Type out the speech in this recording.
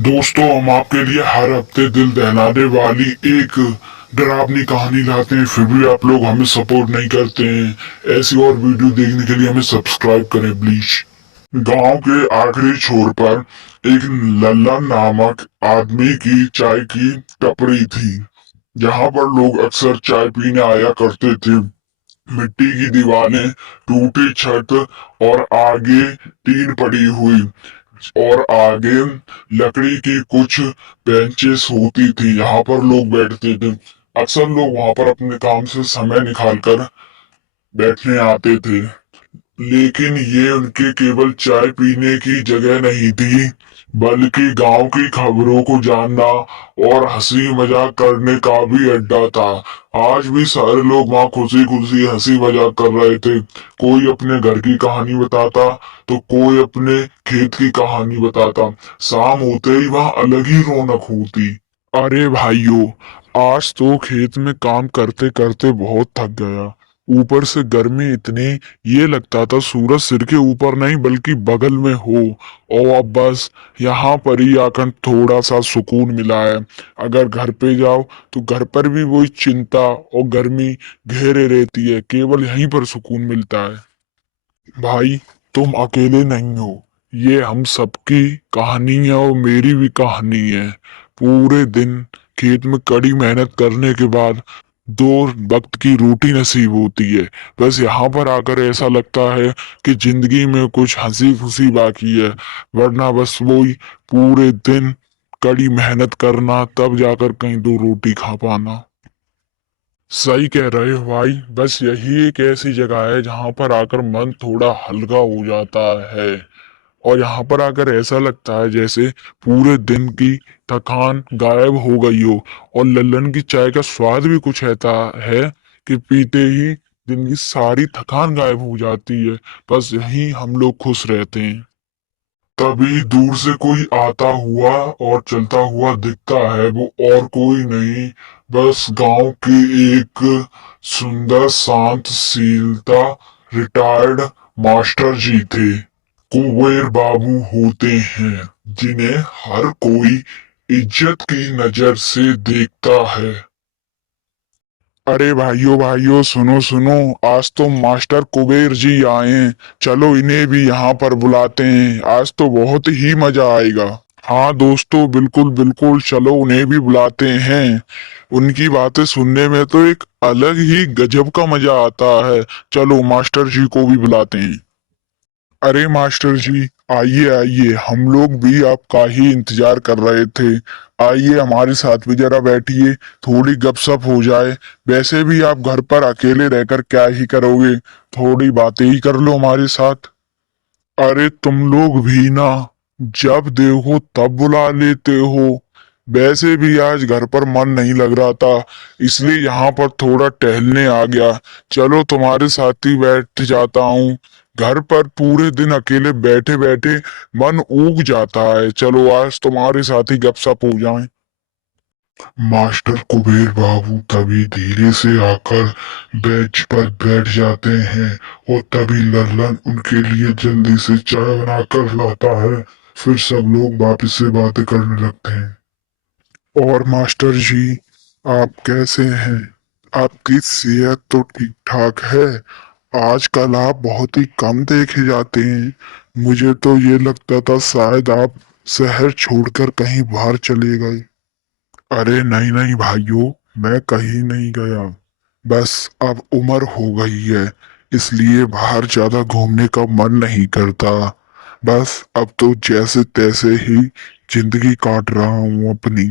दोस्तों, हम आपके लिए हर हफ्ते दिल दहलाने वाली एक डरावनी कहानी लाते हैं, फिर भी आप लोग हमें सपोर्ट नहीं करते हैं। ऐसी और वीडियो देखने के लिए हमें सब्सक्राइब करें प्लीज। गांव के आखिरी छोर पर एक लल्लन नामक आदमी की चाय की टपरी थी, जहां पर लोग अक्सर चाय पीने आया करते थे। मिट्टी की दीवारें, टूटी छत और आगे टीन पड़ी हुई और आगे लकड़ी की कुछ बेंचेस होती थी, यहाँ पर लोग बैठते थे। अक्सर लोग वहां पर अपने काम से समय निकालकर बैठने आते थे। लेकिन ये उनके केवल चाय पीने की जगह नहीं थी, बल्कि गांव की खबरों को जानना और हंसी मजाक करने का भी अड्डा था। आज भी सारे लोग वहां खुशी खुशी हंसी मजाक कर रहे थे। कोई अपने घर की कहानी बताता तो कोई अपने खेत की कहानी बताता। शाम होते ही वहां अलग ही रौनक होती। अरे भाइयों, आज तो खेत में काम करते करते बहुत थक गया। ऊपर से गर्मी इतनी, ये लगता था सूरज सिर के ऊपर नहीं बल्कि बगल में हो। और अब बस यहाँ पर ही आकर थोड़ा सा सुकून मिला है। अगर घर पे जाओ तो घर पर भी वही चिंता और गर्मी घेरे रहती है, केवल यहीं पर सुकून मिलता है। भाई, तुम अकेले नहीं हो। ये हम सबकी कहानी है और मेरी भी कहानी है। पूरे दिन खेत में कड़ी मेहनत करने के बाद दो वक्त की रोटी नसीब होती है। बस यहाँ पर आकर ऐसा लगता है कि जिंदगी में कुछ हंसी खुशी बाकी है, वरना बस वही पूरे दिन कड़ी मेहनत करना, तब जाकर कहीं दो रोटी खा पाना। सही कह रहे हो भाई। बस यही एक ऐसी जगह है जहां पर आकर मन थोड़ा हल्का हो जाता है। और यहाँ पर आकर ऐसा लगता है जैसे पूरे दिन की थकान गायब हो गई हो। और लल्लन की चाय का स्वाद भी कुछ ऐसा है कि पीते ही दिन की सारी थकान गायब हो जाती है। बस यही हम लोग खुश रहते हैं। तभी दूर से कोई आता हुआ और चलता हुआ दिखता है। वो और कोई नहीं, बस गांव के एक सुंदर शांत शीलता रिटायर्ड मास्टर जी थे। कुबेर बाबू होते हैं, जिन्हें हर कोई इज्जत की नजर से देखता है। अरे भाइयों भाइयों, सुनो सुनो, आज तो मास्टर कुबेर जी आए हैं। चलो इन्हें भी यहाँ पर बुलाते हैं, आज तो बहुत ही मजा आएगा। हाँ दोस्तों, बिल्कुल बिल्कुल, चलो उन्हें भी बुलाते हैं। उनकी बातें सुनने में तो एक अलग ही गजब का मजा आता है। चलो मास्टर जी को भी बुलाते हैं। अरे मास्टर जी, आइए आइए, हम लोग भी आपका ही इंतजार कर रहे थे। आइए हमारे साथ भी जरा बैठिए, थोड़ी गपशप हो जाए। वैसे भी आप घर पर अकेले रहकर क्या ही करोगे, थोड़ी बातें ही कर लो हमारे साथ। अरे तुम लोग भी ना, जब देखो तब बुला लेते हो। वैसे भी आज घर पर मन नहीं लग रहा था, इसलिए यहाँ पर थोड़ा टहलने आ गया। चलो तुम्हारे साथ ही बैठ जाता हूँ। घर पर पूरे दिन अकेले बैठे बैठे मन ऊब जाता है। चलो आज तुम्हारे साथ ही गपशप हो जाए। मास्टर कुबेर बाबू तभी धीरे से आकर बेंच पर बैठ जाते हैं और तभी लल्लन उनके लिए जल्दी से चाय बनाकर लाता है। फिर सब लोग वापस से बातें करने लगते हैं। और मास्टर जी, आप कैसे हैं? आपकी सेहत तो ठीक ठाक है? आजकल आप बहुत ही कम देखे जाते हैं। मुझे तो ये लगता था शायद आप शहर छोड़कर कहीं बाहर चले गए। अरे नहीं नहीं भाइयों, मैं कहीं नहीं गया। बस अब उम्र हो गई है, इसलिए बाहर ज्यादा घूमने का मन नहीं करता। बस अब तो जैसे तैसे ही जिंदगी काट रहा हूँ अपनी।